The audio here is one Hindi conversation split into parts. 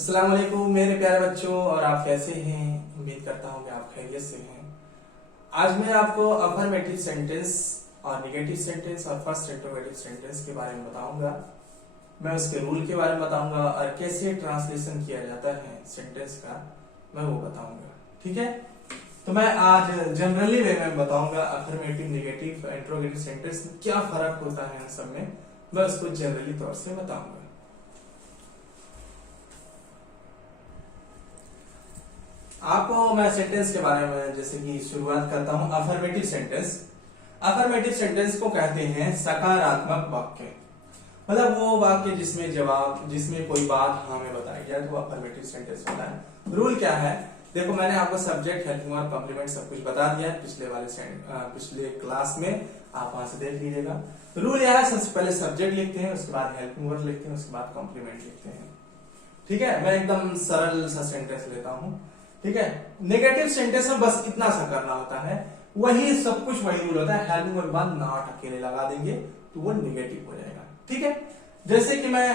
अस्सलाम वालेकुम मेरे प्यारे बच्चों, और आप कैसे हैं। उम्मीद करता हूँ कि आप खैरियत से हैं। आज मैं आपको अफर्मेटिव सेंटेंस और नेगेटिव सेंटेंस और फर्स्ट इंट्रोगेटिव सेंटेंस के बारे में बताऊंगा। मैं उसके रूल के बारे में बताऊंगा और कैसे ट्रांसलेशन किया जाता है सेंटेंस का, मैं वो बताऊंगा। ठीक है, तो मैं आज जनरली वे में बताऊंगा अफर्मेटिव, नेगेटिव, इंट्रोगेटिव सेंटेंस में क्या फर्क होता है। इन सब में मैं उसको जनरली तौर से बताऊंगा। आपको मैं सेंटेंस के बारे में जैसे कि शुरुआत करता हूं। अफर्मेटिव सेंटेंस, अफर्मेटिव सेंटेंस को कहते हैं सकारात्मक वाक्य। मतलब वो वाक्य जिसमें जवाब, जिसमें कोई बात हाँ में बताई जाए तो अफर्मेटिव सेंटेंस होता है। रूल क्या है, देखो मैंने आपको सब्जेक्ट, हेल्पिंग वर्ब, कॉम्प्लीमेंट सब कुछ बता दिया है पिछले क्लास में, आप वहां से देख लीजिएगा। रूल यह है, सबसे पहले सब्जेक्ट लिखते हैं, उसके बाद हेल्पिंग वर्ब लिखते हैं, उसके बाद कॉम्प्लीमेंट लिखते हैं। ठीक है, मैं एकदम सरल सा सेंटेंस लेता हूं। ठीक है, नेगेटिव सेंटेंस में बस इतना सा करना होता है, वही सब कुछ वही रूल होता है। हेल्पिंग वर्ब के बाद नॉट अकेले लगा देंगे तो वो नेगेटिव हो जाएगा। ठीक है, जैसे कि मैं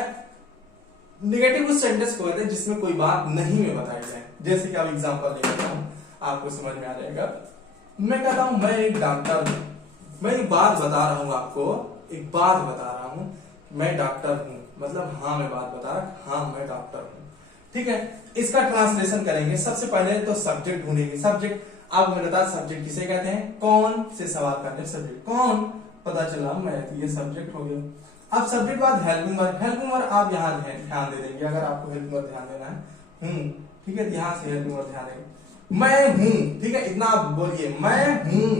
नेगेटिव उस सेंटेंस को कहते हैं जिसमें कोई बात नहीं में बताई जाए। जैसे कि आप एग्जांपल ले लेता हूं, आपको समझ में आ जाएगा। मैं कहता हूं मैं एक डॉक्टर हूं, मैं एक बात बता रहा हूं आपको, एक बात बता रहा हूं, मैं डॉक्टर हूं, मतलब हाँ मैं बात बता रहा, हाँ मैं डॉक्टर हूं। ठीक है, इसका ट्रांसलेशन करेंगे। सबसे पहले तो सब्जेक्ट ढूंढेंगे। सब्जेक्ट आपको मैंने बताया, सब्जेक्ट किसे कहते हैं, कौन से सवाल करने सब्जेक्ट कौन, पता चला मैं, तो ये सब्जेक्ट हो गया। अब सब्जेक्ट बाद हेल्पिंग वर्ब, हेल्पिंग वर्ब आप यहाँ ध्यान दे देंगे अगर आपको हेल्पिंग वर्ब ध्यान देना है। ठीक है, ध्यान से हेल्पिंग वर्ब ध्यान देंगे। मैं हूं, ठीक है, इतना आप बोलिए, मैं हूं।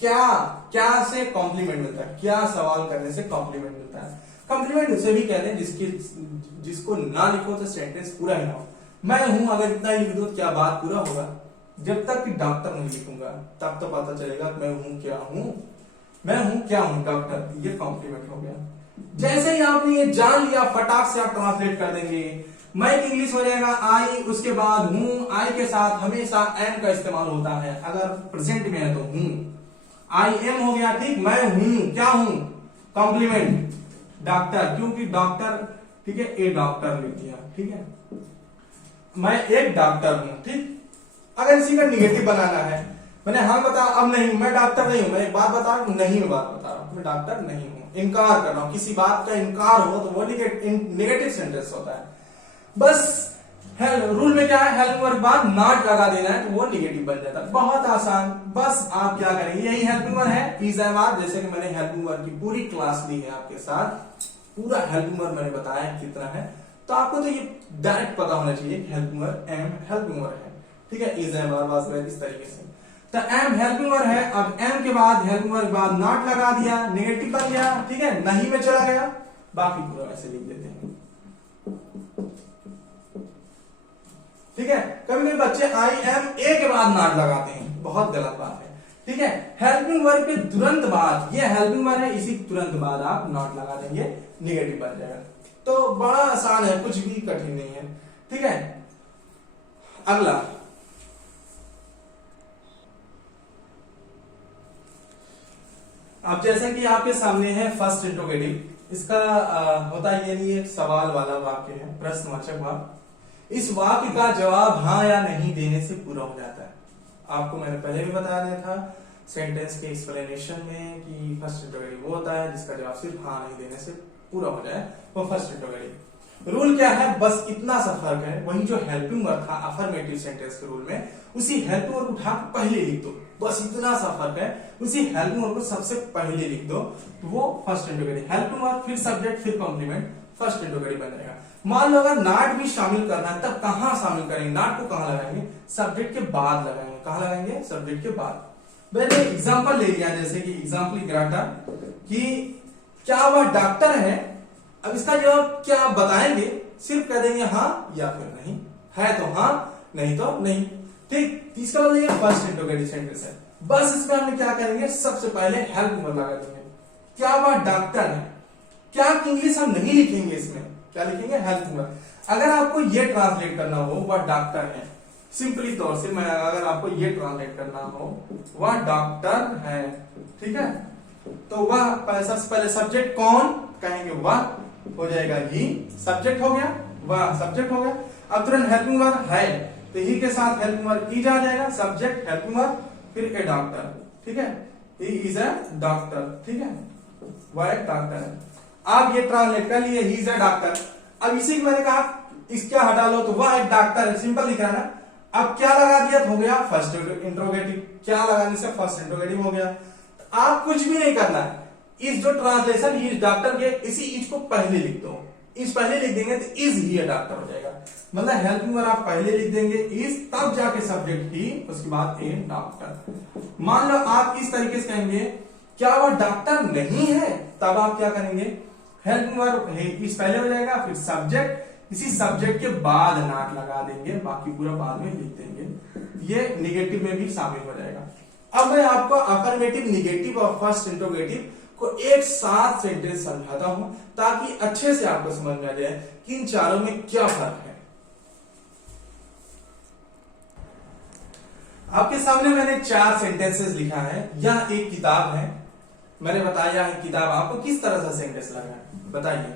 क्या, क्या से कॉम्प्लीमेंट मिलता है, क्या सवाल करने से कॉम्प्लीमेंट मिलता है। कॉम्प्लीमेंट उसे भी कहते हैं जिसको ना लिखो तो सेंटेंस पूरा ही ना हो। मैं हूं अगर इतना ही लिख दो क्या बात पूरा होगा। जब तक कि डॉक्टर नहीं लिखूंगा तब तो पता चलेगा मैं हूं क्या हूं, मैं हूं क्या हूं डॉक्टर, ये कॉम्प्लीमेंट हो गया। जैसे ही आपने ये जान लिया, फटाक से आप ट्रांसलेट कर देंगे। मैं की इंग्लिश हो जाएगा आई, उसके बाद हूं। आई के साथ हमेशा एम का इस्तेमाल होता है, अगर प्रेजेंट में है तो हूं, आई एम हो गया। ठीक, मैं हूं क्या हूं, कॉम्प्लीमेंट डॉक्टर, क्योंकि डॉक्टर, ठीक है, ए डॉक्टर लिख दिया। ठीक है, मैं एक डॉक्टर हूं। ठीक, अगर इसी का निगेटिव बनाना है, मैंने हाँ बता, अब नहीं, मैं डॉक्टर नहीं हूं, मैं एक बात बता रहा हूं, नहीं मैं बात बता रहा हूं, मैं डॉक्टर नहीं हूं, इनकार कर रहा हूं। किसी बात का इनकार हो तो वो नेगेटिव सेंटेंस होता है। बस रूल में क्या है, हेल्पिंग वर्ब बाद नॉट लगा देना है तो वो नेगेटिव बन जाता है। बहुत आसान, बस आप क्या करेंगे, यही हेल्पिंग वर्ब है, इज एम आर। जैसे कि मैंने हेल्पिंग वर्ब की पूरी क्लास ली है आपके साथ, पूरा हेल्पिंग वर्ब मैंने बताया कितना है, तो आपको तो ये डायरेक्ट पता होना चाहिए कि helping verb am helping verb है। ठीक है, is am are was were, इस तरीके से। तो एम हेल्पिंग वर्ब है, अब एम के बाद हेल्पिंग वर्ब के बाद नॉट लगा दिया, नेगेटिव बन गया। ठीक है, नहीं में चला गया, बाकी पूरा ऐसे लिख देते हैं। ठीक है, कभी कभी बच्चे आई एम ए के बाद नॉट लगाते हैं, बहुत गलत बात है। ठीक है, हेल्पिंग वर्ब के तुरंत बाद, ये हेल्पिंग वर्ब है, इसी तुरंत बाद आप नॉट लगा देंगे, नेगेटिव बन जाएगा। तो बड़ा आसान है, कुछ भी कठिन नहीं है। ठीक है, अगला अब जैसा कि आपके सामने है फर्स्ट इंट्रोगेटिव, इसका होता है ये एक सवाल वाला वाक्य है, प्रश्नवाचक वाक्य। इस वाक्य का जवाब हाँ या नहीं देने से पूरा हो जाता है। आपको मैंने पहले भी बता दिया था सेंटेंस के एक्सप्लेनेशन में कि फर्स्ट इंट्रोगेटिव वो होता है जिसका जवाब सिर्फ हाँ नहीं देने से पूरा हो जाए, वो फर्स्ट इंट्रोगेटिव। रूल क्या है, बस इतना सा फर्क है, वही जो हेल्पिंग वर्ब था अफर्मेटिव सेंटेंस के रूल में, उसी हेल्पिंग वर्ब उठा पहले लिख दो, बस इतना सा फर्क है। उसी हेल्पिंग वर्ब को सबसे पहले लिख दो तो वो फर्स्ट इंट्रोगेटिव, हेल्पिंग वर्ब फिर सब्जेक्ट फिर कॉम्प्लीमेंट, फर्स्ट इंट्रोगेटिव बन जाएगा। मान लो अगर नॉट भी शामिल करना है तब कहां शामिल करेंगे, नॉट को कहां लगाएंगे, सब्जेक्ट के बाद लगाएंगे। कहां लगाएंगे, सब्जेक्ट के बाद। मैंने एग्जांपल ले लिया, जैसे कि एग्जांपल ग्राटा कि क्या वह डॉक्टर है। अब इसका जवाब क्या बताएंगे, सिर्फ कह देंगे हाँ या फिर नहीं, है तो हाँ, नहीं तो नहीं। ठीक, इसका मतलब ये फर्स्ट इंट्रोगेटिव सेंटेंस है। बस इसमें हमने क्या करेंगे, सबसे पहले हेल्पिंग वर्ब लगा देंगे। क्या वह डॉक्टर है, क्या की इंग्लिश हम नहीं लिखेंगे, इसमें क्या लिखेंगे, हेल्पिंग वर्ब। अगर आपको ये ट्रांसलेट करना हो वह डॉक्टर है, सिंपली तौर से मैं अगर आपको ये ट्रांसलेट करना हो वह डॉक्टर है, ठीक है, तो वह सबसे पहले सब्जेक्ट कौन कहेंगे, वह हो जाएगा ही, सब्जेक्ट हो गया, वह सब्जेक्ट हो गया। अब तुरंत हेल्पिंग वर्ब है तो ही के साथ हेल्पिंग वर्ब इज आ जाएगा, सब्जेक्ट हेल्पिंग वर्ब फिर ए डॉक्टर, ठीक है, ही इज अ डॉक्टर, ठीक है, वह एक डॉक्टर है। आप ये ट्रांसलेट कर लिए, ही इज अ डॉक्टर। अब इसी को मैंने कहा इसका हटा लो तो वह एक डॉक्टर है, सिंपल लिख रहा है ना। अब क्या लगा दिया तो हो गया फर्स्ट इंट्रोगेटिव, क्या लगाने से फर्स्ट इंट्रोगेटिव हो गया। तो आप कुछ भी नहीं करना, इस जो ट्रांसलेशन ही इज डॉक्टर के इसी इज को पहले लिख दो, इस पहले लिख देंगे तो इज ही अ डॉक्टर हो जाएगा। मतलब हेल्पिंग वर्ब आप पहले लिख देंगे इज, तब जाके सब्जेक्ट ही, उसके बाद ए डॉक्टर। मान लो आप इस तरीके से कहेंगे क्या वह डॉक्टर नहीं है, तब आप क्या करेंगे हेल्पिंग वर्ब है इज पहले हो जाएगा, फिर सब्जेक्ट, इसी सब्जेक्ट के बाद नॉट लगा देंगे, बाकी पूरा बाद में लिख देंगे। ये निगेटिव में भी शामिल हो जाएगा। अब मैं आपको अफर्मेटिव, निगेटिव और फर्स्ट इंट्रोगेटिव को एक साथ सेंटेंस समझाता हूं ताकि अच्छे से आपको समझ में आ जाए कि इन चारों में क्या फर्क है। आपके सामने मैंने 4 सेंटेंसेस लिखा है। यह एक किताब है, मैंने बताया है किताब, आपको किस तरह से सेंटेंस लगा है बताइए,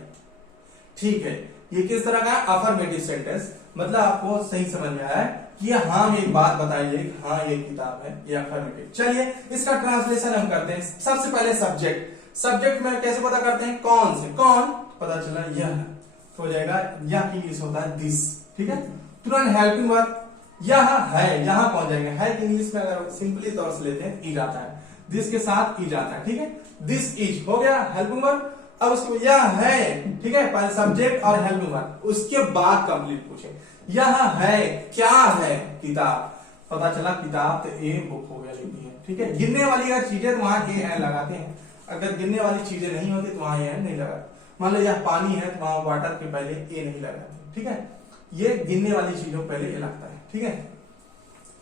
ठीक है। ये किस तरह का अफर्मेटिव सेंटेंस, मतलब आपको सही समझ में आया है कि हाँ में एक बात बताइए, हाँ ये किताब है, ये अफर्मेटिव। चलिए इसका ट्रांसलेशन हम करते हैं। सबसे पहले सब्जेक्ट, सब्जेक्ट में कैसे पता करते हैं, कौन से, कौन पता चला यह हो जाएगा, यह की इंग्लिश होता है दिस, ठीक है। तुरंत हेल्पिंग वर्ब यह है, यहां पहुंच जाएंगे, है की इंग्लिश में अगर सिंपली तौर से लेते हैं इज आता है, दिस के साथ इज आता है, ठीक है। दिस इज हो गया हेल्पिंग वर्ब। अब उसको यह है, ठीक है, पहले सब्जेक्ट और हेल्पिंग वर्ब, उसके बाद कंप्लीट पूछे यह है क्या है, किताब, पता चला किताब तो ए बुक हो गया, लिखी है, ठीक है। गिनने वाली अगर चीजें तो वहां ए है लगाते हैं, अगर गिनने वाली चीजें नहीं होती तो वहां ए नहीं लगाते। मान लो यह पानी है तो वहां वाटर के पहले ए नहीं लगाते, ठीक है। ये गिनने वाली चीजों पहले ए लगता है, ठीक है।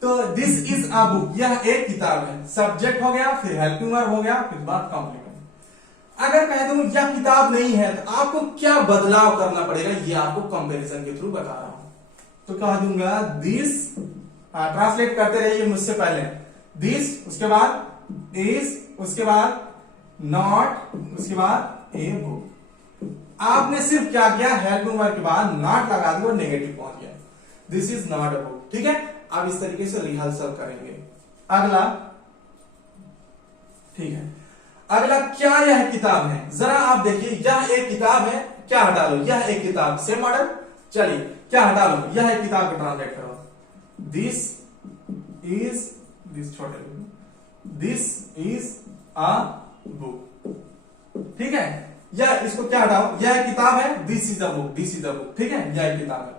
तो दिस इज अ बुक, यह एक किताब है, सब्जेक्ट हो गया, फिर हेल्पिंग वर्ब हो गया, फिर बात कॉम्प्लीमेंट। अगर कह दूं यह किताब नहीं है तो आपको क्या बदलाव करना पड़ेगा, ये आपको कंपैरिजन के थ्रू बता रहा हूं। तो कह दूंगा दिस, ट्रांसलेट करते रहिए मुझसे पहले, दिस, उसके बाद इज, उसके बाद नॉट, उसके बाद ए बुक। आपने सिर्फ क्या किया, हेल्पिंग वर्ब के बाद नॉट लगा दिया और नेगेटिव पहुंच गया, this is not a book, ठीक है। अब इस तरीके से रिहर्सल करेंगे। अगला, ठीक है, अगला क्या यह किताब है, जरा आप देखिए, यह एक किताब है, क्या हटा लो, यह एक किताब, सेम ऑर्डर। चलिए क्या हटा लो, यह एक किताब को ट्रांसलेट करो, दिस इज, दिस छोटे, दिस इज अ बुक, ठीक है। यह, इसको क्या हटाओ, यह किताब है, this is a book, this is a book, ठीक है, यह किताब है।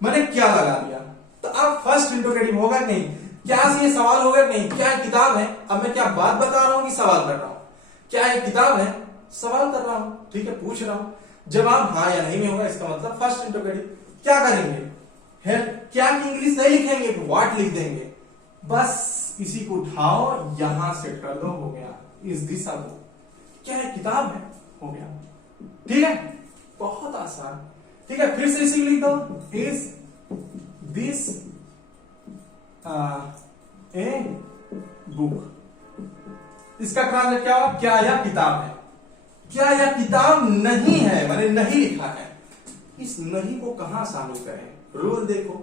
मैंने क्या लगा दिया, तो अब फर्स्ट इंट्रोगेटिव होगा कि नहीं, क्या ये सवाल होगा कि नहीं, क्या किताब है। अब मैं क्या बात बता रहा हूं कि सवाल कर रहा हूं, क्या ये किताब है, सवाल कर रहा हूं, ठीक है, पूछ रहा हूं। जवाब हाँ या नहीं में होगा, इसका मतलब फर्स्ट इंट्रोगेटिव। क्या करेंगे, है क्या की इंग्लिश नहीं लिखेंगे, व्हाट लिख देंगे, बस इसी को उठाओ यहां सेट कर दो, हो गया, इज दिस अ बुक, क्या है किताब है, हो गया, ठीक है, बहुत आसान, ठीक है। फिर से इसी लिख दो, इज दिस ए बुक, इसका ट्रांसलेट क्या होगा, क्या यह किताब है, क्या यह किताब नहीं है, मैंने नहीं लिखा है, इस नहीं को कहां शामिल करें, रूल देखो,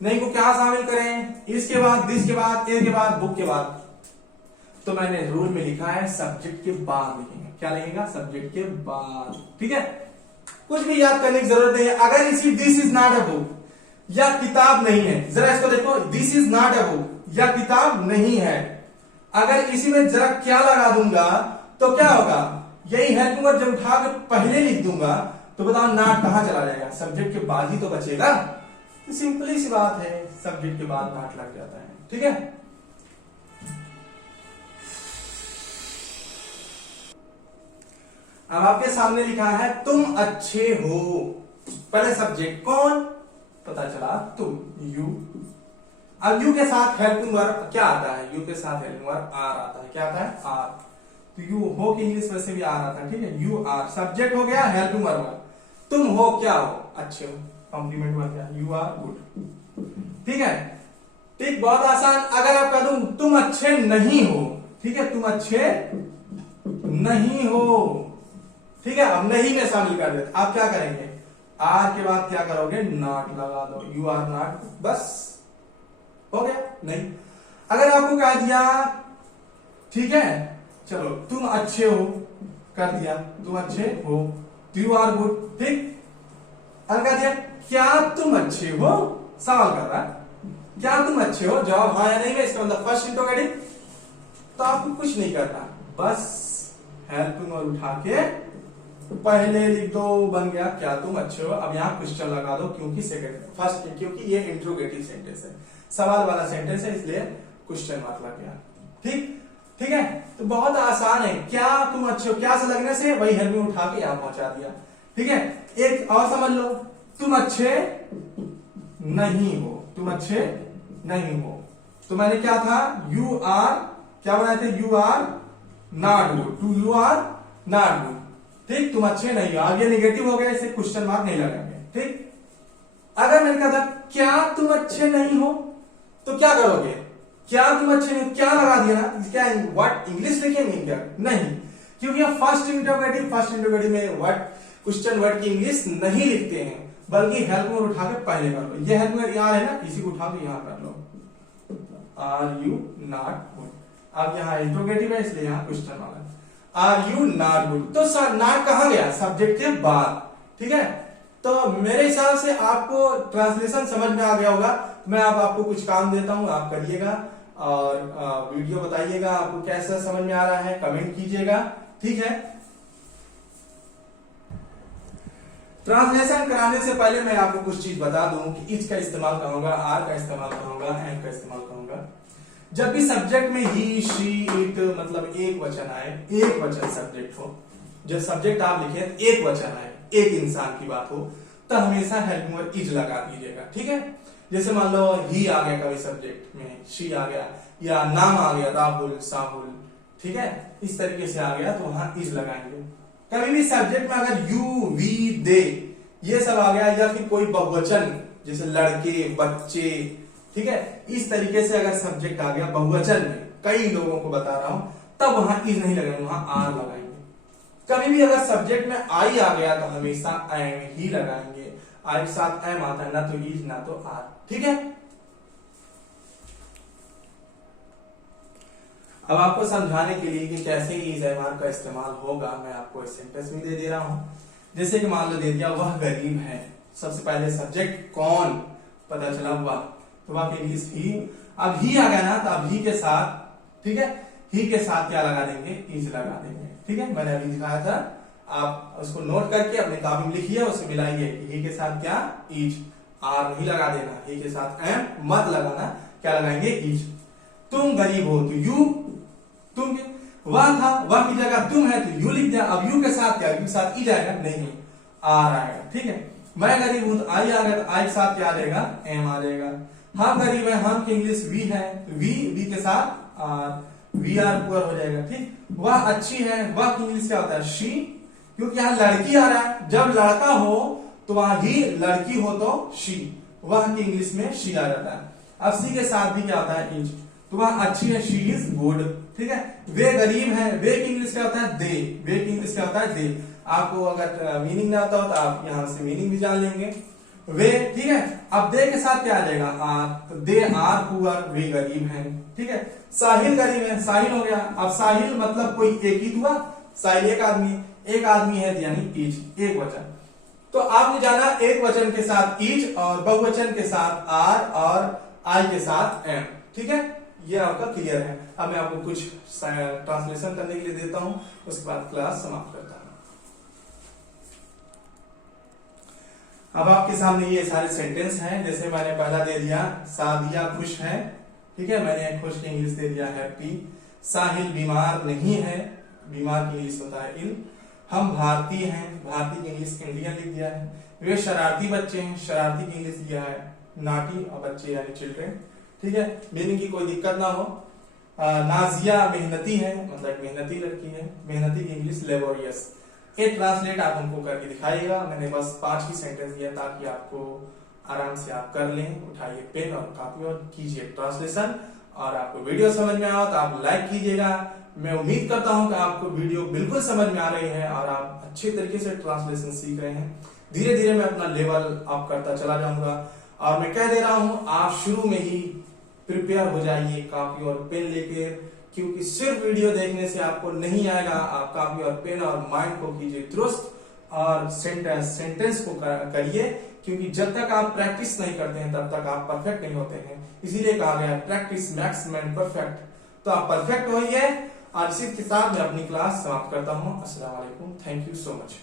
नहीं को क्या शामिल करें, इसके बाद, दिस के बाद, ए के बाद, बुक के बाद, तो मैंने रूल में लिखा है सब्जेक्ट के बाद लिखेंगे, क्या लिखेगा, सब्जेक्ट के बाद, ठीक है। कुछ भी याद करने की जरूरत नहीं है। अगर इसी this is not a book, या किताब नहीं है, जरा इसको देखो, this is not a book, या किताब नहीं है, अगर इसी में जरा क्या लगा दूंगा तो क्या होगा, यही हेल्पिंग वर्ब जब उठा के पहले लिख दूंगा तो बताओ नॉट कहां चला जाएगा, सब्जेक्ट के बाद ही तो बचेगा। तो सिंपली सी बात है, सब्जेक्ट के बाद नॉट लग जाता है, ठीक है। अब आपके सामने लिखा है तुम अच्छे हो, पहले सब्जेक्ट कौन, पता चला तुम, यू। अब यू के साथ हेल्पिंग वर्ब क्या आता है, यू के साथ हेल्पिंग वर्ब आर आता है, क्या आता है, आर। तो यू हो की इंग्लिश वैसे भी आर आता है, ठीक है, यू आर, सब्जेक्ट हो गया, हेल्पिंग वर्ब, तुम हो क्या हो, अच्छे हो, कॉम्प्लीमेंट वर्ब क्या, यू आर गुड, ठीक है, ठीक, बहुत आसान। अगर आप कह दूं तुम अच्छे नहीं हो, ठीक है, तुम अच्छे नहीं हो, ठीक है, अब नहीं में शामिल कर देते, आप क्या करेंगे, आर के बाद क्या करोगे, नॉट लगा दो, यू आर नॉट, बस हो गया। नहीं, अगर आपको कह दिया ठीक है, चलो तुम अच्छे हो, कर दिया तुम अच्छे हो, यू आर गुड, ठीक। अगर कह दिया क्या तुम अच्छे हो, सवाल कर रहा है क्या तुम अच्छे हो, जवाब हाँ या नहीं में, इसका मतलब फर्स्ट इंट्रोगेटिव। तो आपको कुछ नहीं करना, बस हेल्पिंग और उठा के पहले लिख दो, बन गया क्या तुम अच्छे हो। अब यहाँ क्वेश्चन लगा दो, क्योंकि फर्स्ट, क्योंकि ये इंट्रोगेटिव सेंटेंस है, सवाल वाला सेंटेंस है, इसलिए क्वेश्चन मार्क लग गया। ठीक है, तो बहुत आसान है, क्या तुम अच्छे हो, क्या से लगने से वही हेल्पिंग उठा के यहाँ पहुंचा दिया। ठीक है, एक और समझ लो, तुम अच्छे नहीं हो, तुम अच्छे नहीं हो, तो मैंने क्या था, यू आर, क्या बनाए थे, you are not good, too you are not good, ठीक, तुम अच्छे नहीं हो, आगे नेगेटिव हो गया, इसे क्वेश्चन मार्क नहीं लगाएंगे। ठीक, अगर मैंने कहा था क्या तुम अच्छे नहीं हो, तो क्या करोगे, क्या तुम अच्छे नहीं हो, क्या लगा दिया ना, क्या व्हाट इंग्लिश लिखेंगे क्या, नहीं, क्योंकि फर्स्ट इंटरोगेटिव में व्हाट क्वेश्चन वर्ड की इंग्लिश नहीं लिखते हैं, बल्कि हेल्प में उठा के पहले कर लो, ये हेल्प में यहाँ है ना, इसी को उठा के यहाँ कर लो, आर यू नॉट गुड। अब यहाँ इंट्रोगेटिव है, इसलिए यहाँ क्वेश्चन वाला है, आर यू नॉट गुड, तो सर नॉट कहां गया, सब्जेक्ट के बाद। ठीक है, तो मेरे हिसाब से आपको ट्रांसलेशन समझ में आ गया होगा। मैं अब आपको कुछ काम देता हूं, आप करिएगा और वीडियो बताइएगा आपको कैसा समझ में आ रहा है, कमेंट कीजिएगा। ठीक है, ट्रांसलेशन कराने से पहले मैं आपको कुछ चीज बता दूं कि इच का इस्तेमाल कहाँ होगा, आर का इस्तेमाल कहाँ होगा, एम का इस्तेमाल कहाँ होगा। जब भी सब्जेक्ट में ही, शी, इट, मतलब एक वचन आए, एक वचन सब्जेक्ट हो, जब सब्जेक्ट आप लिखे एक वचन आए, एक इंसान की बात हो, तो हमेशा हेल्पिंग वर्ब इज लगा दीजिएगा। ठीक है, जैसे मान लो ही आ गया कभी सब्जेक्ट में, शी आ गया, या नाम आ गया राहुल, साहुल, ठीक है, इस तरीके से आ गया तो वहां इज लगाएंगे। कभी भी सब्जेक्ट में अगर यू, वी, दे, ये सब आ गया, या फिर कोई बहुवचन जैसे लड़के, बच्चे, ठीक है, इस तरीके से अगर सब्जेक्ट आ गया बहुवचन में, कई लोगों को बता रहा हूं, तब वहां इज नहीं लगाएंगे, वहां आर लगाएंगे। कभी भी अगर सब्जेक्ट में आई आ गया तो हमेशा एम ही लगाएंगे, आई के साथ एम आता है, ना तो इज ना तो आर। ठीक है, अब आपको समझाने के लिए कि कैसे इज एम आर का इस्तेमाल होगा, मैं आपको इस सेंटेंस में दे रहा हूं। जैसे कि मान लो दे दिया वह गरीब है, सबसे पहले सब्जेक्ट कौन, पता चला वह, तो वह की इंग्लिश ही। अब ही आ गया ना, तो अब ही के साथ, ठीक है, ही के साथ क्या लगा देंगे, इज लगा देंगे। ठीक है, मैंने अभी दिखाया था, आप उसको नोट करके अपने कॉपी में लिखिए, उसे मिलाइए, ही के साथ क्या, इज, आर नहीं लगा देना, ही के साथ एम मत लगाना, क्या लगाएंगे, इज। तुम गरीब हो तो यू, तुम, वह था, वह की जगह तुम है तो यू लिख दिया, अब यू के साथ क्या, यू के साथ इज आएगा, नहीं आर आएगा। ठीक है, मैं गरीब हूं तो आई आ गया, तो आई के साथ क्या आ जाएगा, एम आ जाएगा। हम गरीब है, हम की इंग्लिश वी है, वी के साथ आर, वी आर पुअर हो जाएगा। ठीक, वह अच्छी है, वह की इंग्लिश क्या होता है, शी, क्योंकि यहाँ लड़की आ रहा है, जब लड़का हो तो वहां ही, लड़की हो तो शी, वह की इंग्लिश में शी आ जाता है। अब सी के साथ भी क्या होता है, इज, तो वह अच्छी है, शी इज गुड। ठीक है, वे गरीब है, वे की इंग्लिश क्या होता है, दे, वे की इंग्लिश क्या होता है, दे। आपको अगर मीनिंग ना आता हो तो आप यहां से मीनिंग भी जान लेंगे, वे। ठीक है, अब दे के साथ क्या आ जाएगा, आर, तो दे आर पुअर, वे गरीब हैं। ठीक है, साहिल गरीब है, साहिल हो गया। अब साहिल मतलब कोई एक ही हुआ, साहिल एक आदमी है, यानी इज, एक वचन। तो आपने जाना एक वचन के साथ इज और बहुवचन के साथ आर और आई के साथ एम। ठीक है, ये आपका क्लियर है। अब मैं आपको कुछ ट्रांसलेशन करने के लिए देता हूं, उसके बाद क्लास समाप्त करता हूं। अब आपके सामने ये सारे सेंटेंस हैं, जैसे मैंने पहला दे दिया, सादिया खुश है। ठीक है, मैंने खुश की इंग्लिश दे दिया हैप्पी। साहिल बीमार नहीं है, बीमार की इंग्लिश होता है इल। हम भारतीय हैं, भारतीय की इंग्लिश इंडियन लिख दिया है। वे शरारती बच्चे हैं, शरारती की इंग्लिश दिया है नाटी, और बच्चे यानी चिल्ड्रेन। ठीक है, मीनिंग की कोई दिक्कत ना हो। नाजिया मेहनती है, मतलब मेहनती लड़की है, मेहनती की इंग्लिश लेबोरियस। ये ट्रांसलेट आप हमको करके दिखाइएगा। मैंने बस 5 ही सेंटेंस दिया ताकि आपको आराम से आप कर लें। उठाइए पेन और कॉपी और कीजिए ट्रांसलेशन। और आपको वीडियो समझ में आया तो आप लाइक कीजिएगा। मैं उम्मीद करता हूं कि आपको वीडियो बिल्कुल समझ में आ रही है और आप अच्छे तरीके से ट्रांसलेशन सीख रहे हैं। धीरे धीरे मैं अपना लेवल अप करता चला जाऊंगा। और मैं कह दे रहा हूं, आप शुरू में ही प्रिपेयर हो जाइए कॉपी और पेन लेकर, क्योंकि सिर्फ वीडियो देखने से आपको नहीं आएगा। आप कॉपी और पेन और माइंड को कीजिए दुरुस्त और सेंटेंस को करिए, क्योंकि जब तक आप प्रैक्टिस नहीं करते हैं तब तक आप परफेक्ट नहीं होते हैं। इसीलिए कहा गया प्रैक्टिस मैक्स मैन परफेक्ट। तो आप परफेक्ट होइए। और इसी के साथ मैं अपनी क्लास समाप्त करता हूँ। अस्सलाम वालेकुम, थैंक यू सो मच।